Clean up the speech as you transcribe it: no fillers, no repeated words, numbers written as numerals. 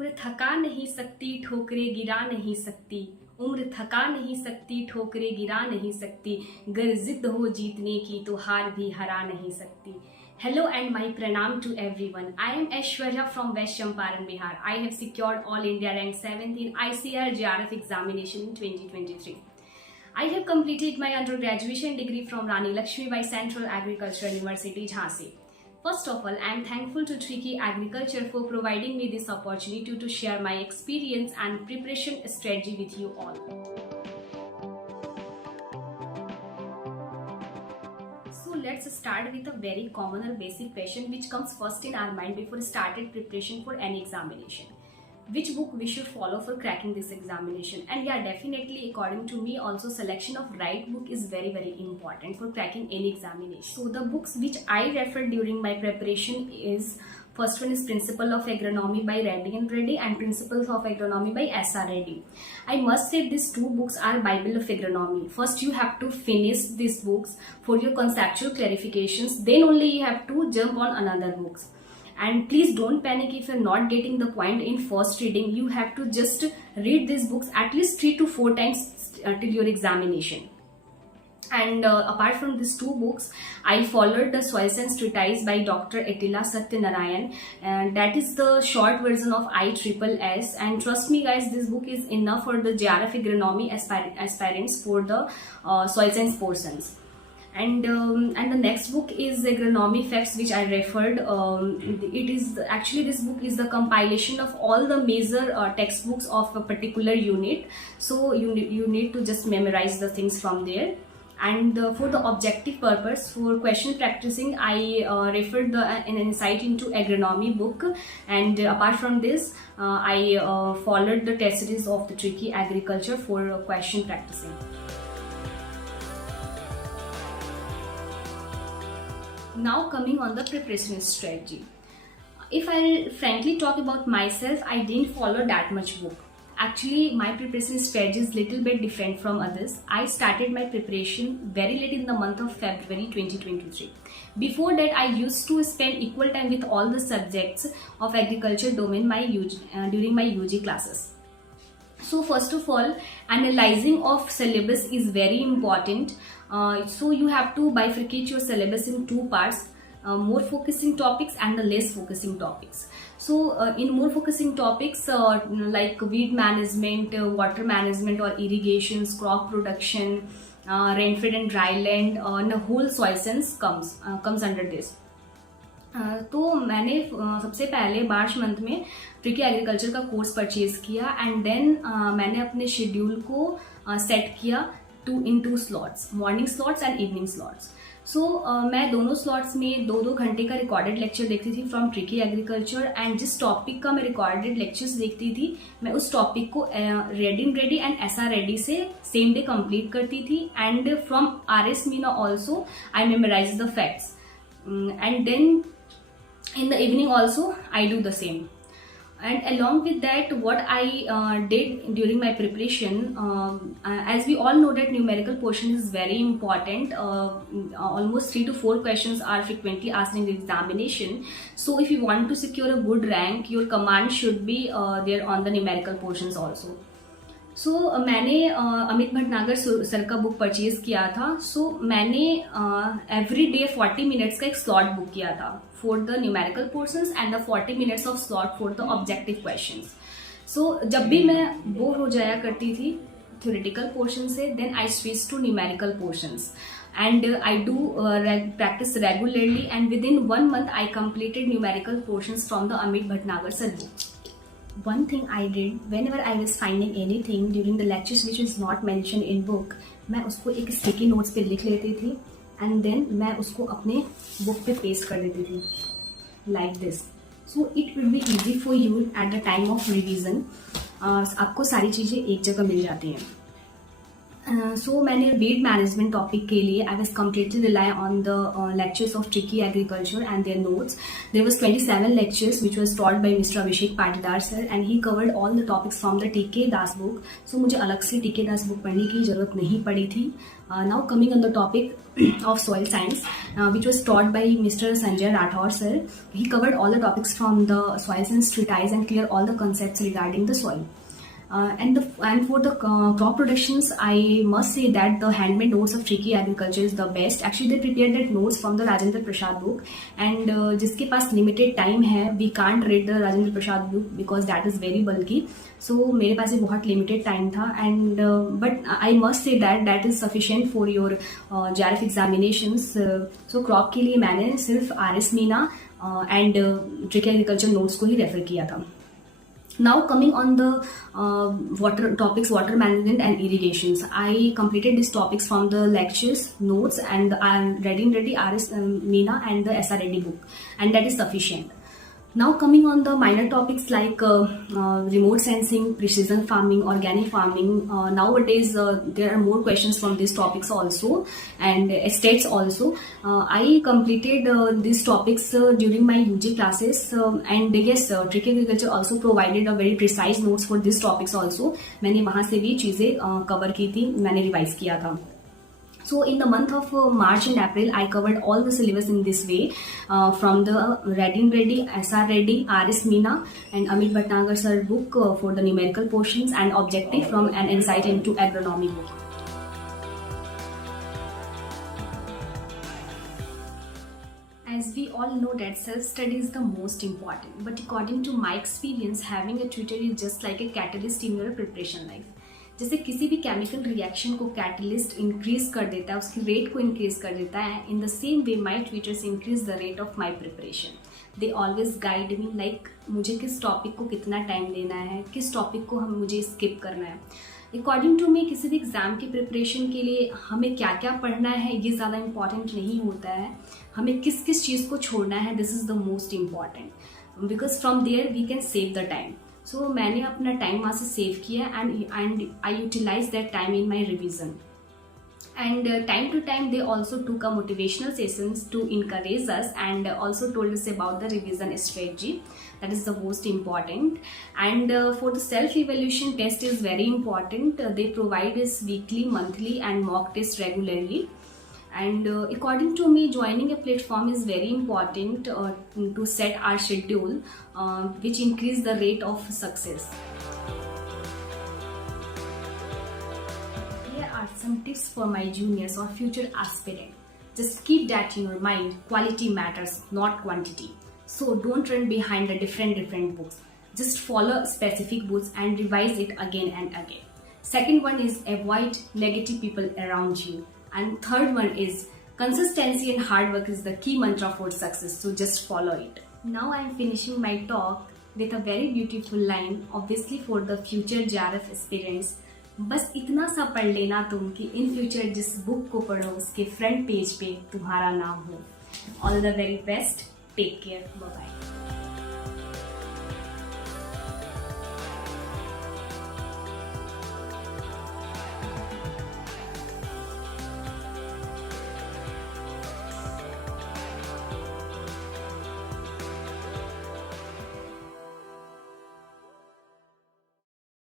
उम्र थका नहीं सकती, ठोकरें गिरा नहीं सकती। उम्र थका नहीं सकती, ठोकरें गिरा नहीं सकती। गर जिद हो जीतने की तो हार भी हरा नहीं सकती। Hello and my pranam to everyone. I am Aishwarya from West Champaran, Bihar. I have secured All India Rank 7th in ICR JRF examination in 2023. I have completed my undergraduate degree from Rani Lakshmi Bai Central Agricultural University, Jhansi. First of all, I am thankful to Tricky Agriculture for providing me this opportunity to share my experience and preparation strategy with you all. So let's start with a very common or basic question which comes first in our mind before started preparation for any examination. Which book we should follow for cracking this examination? And yeah, definitely according to me also selection of right book is very important for cracking any examination. So the books which I referred during my preparation is, first one is Principle of Agronomy by Reddy and Reddy and Principles of Agronomy by S.R. Reddy. I must say these two books are Bible of Agronomy. First you have to finish these books for your conceptual clarifications, then only you have to jump on another books. And please don't panic if you're not getting the point in first reading. You have to just read these books at least 3 to 4 times till your examination. And apart from these two books, I followed the Soil Science Treatise by Dr. Attila Satyanarayan, and that is the short version of ISSS. And trust me guys, this book is enough for the JRF agronomy aspirants for the soil science portions. And the next book is Agronomy Facts, which I referred. It is actually, this book is the compilation of all the major textbooks of a particular unit. So you need to just memorize the things from there. And for the objective purpose, for question practicing, I referred an insight into agronomy book. And apart from this, I followed the test series of the Tricky Agriculture for question practicing. Now coming on the preparation strategy. If I frankly talk about myself, I didn't follow that much book. Actually, my preparation strategy is little bit different from others. I started my preparation very late in the month of February 2023. Before that, I used to spend equal time with all the subjects of agriculture domain during my UG classes. So first of all, analyzing of syllabus is very important. So you have to bifurcate your syllabus in two parts, more focusing topics and the less focusing topics. So in more focusing topics like weed management, water management or irrigations, crop production, rainfed and dry land, and the whole soil science comes under this. तो मैंने सबसे पहले March month में tricky agriculture का course purchase किया and then मैंने अपने schedule को सेट किया in two slots, morning slots and evening slots. So मैं दोनों स्लॉट्स में 2-2 घंटे का रिकॉर्डेड लेक्चर देखती थी फ्रॉम ट्रिकी एग्रीकल्चर. एंड जिस टॉपिक का मैं रिकॉर्डेड लेक्चर्स देखती थी, मैं उस टॉपिक को रेडी एंड एसआर रेडी से सेम डे कंप्लीट करती थी. And from RS Meena also I memorise the facts. And then in the evening also I do the same. And along with that, what I did during my preparation, as we all know that numerical portion is very important. Almost 3 to 4 questions are frequently asked in the examination. So if you want to secure a good rank, your command should be there on the numerical portions also. सो मैंने Amit Bhatnagar sir का book purchase किया था. सो मैंने every day 40 minutes का एक slot book किया था for the numerical portions and the 40 minutes of slot for the objective questions. So जब भी मैं बोर हो जाया करती थी थ्योरेटिकल पोर्शन से, then I switch to numerical portions and I do practice regularly, and within 1 month I completed numerical portions from the Amit Bhatnagar sir book. One thing I did, whenever I was finding anything during the lectures which is not mentioned in book, मैं उसको एक sticky notes पे लिख लेती थी and then मैं उसको अपने बुक पे पेस्ट कर देती थी like this. So it will be easy for you at the time of revision. आपको सारी चीज़ें एक जगह मिल जाती हैं. So मैंने weed management टॉपिक के लिए I was completely rely on the lectures of Tricky Agriculture and their notes. There was 27 lectures which was taught by Mr. Abhishek Patidar sir and he covered all the topics from the TK Das book. So मुझे अलग से TK Das book पढ़ने की ज़रूरत नहीं पड़ी थी. Now coming on the topic of soil science, which was taught by Mr. Sanjay Rathore sir. He covered all the topics from the soil science treatise and clear all the concepts regarding the soil. And for the crop productions, I must say that the handmade notes of tricky agriculture is the best. Actually, they prepared that notes from the Rajendra Prasad book, and जिसके पास limited time है, we can't read the Rajendra Prasad book because that is very bulky. So मेरे पास ये बहुत limited time था, and but I must say that that is sufficient for your JRF examinations. So crop के लिए मैंने सिर्फ RS Meena and tricky agriculture notes को ही refer किया था. Now coming on the water topics, water management and irrigations. I completed these topics from the lectures, notes, and I'm reading ready RS Meena and the SRAD book, and that is sufficient. Now coming on the minor topics like remote sensing, precision farming, organic farming. Nowadays there are more questions from these topics also, and estates also. I completed these topics during my UG classes, and yes, Tricky Agriculture also provided a very precise notes for these topics also. मैंने वहाँ से भी चीज़ें cover की थी, मैंने revise किया था. So in the month of March and April, I covered all the syllabus in this way, from the Reading Ready, SR Ready, RS Meena, and Amit Bhatnagar sir book for the numerical portions, and objective from An Insight into Agronomy book. As we all know that self-study is the most important, but according to my experience, having a tutor is just like a catalyst in your preparation life. जैसे किसी भी chemical reaction को catalyst increase कर देता है, उसकी rate को increase कर देता है, in the same way my tutors increase the rate of my preparation. They always guide me like मुझे किस टॉपिक को कितना टाइम देना है, किस टॉपिक को मुझे स्किप करना है. अकॉर्डिंग टू मी किसी भी एग्ज़ाम की प्रिपरेशन के लिए हमें क्या क्या पढ़ना है ये ज़्यादा इंपॉर्टेंट नहीं होता है, हमें किस किस चीज़ को छोड़ना है, this is the most important, because from there we can save the time. So मैंने अपना टाइम वहाँ से सेव किया, and I utilize that time in my revision. And time to time they also took a motivational sessions to encourage us, and also told us about the revision strategy. That is the most important. And for the self-evaluation test is very important. They provide us weekly, monthly and mock tests regularly. And according to me, joining a platform is very important to set our schedule, which increase the rate of success. Here are some tips for my juniors or future aspirant. Just keep that in your mind. Quality matters, not quantity. So don't run behind the different books. Just follow specific books and revise it again and again. Second one is avoid negative people around you. And third one is consistency and hard work is the key mantra for success. So just follow it. Now I am finishing my talk with a very beautiful line, obviously for the future JRF aspirants. बस इतना सा पढ़ लेना तुम कि in future जिस book को पढ़ो उसके फ्रंट पेज पे तुम्हारा नाम हो. All the very best. Take care. Bye bye.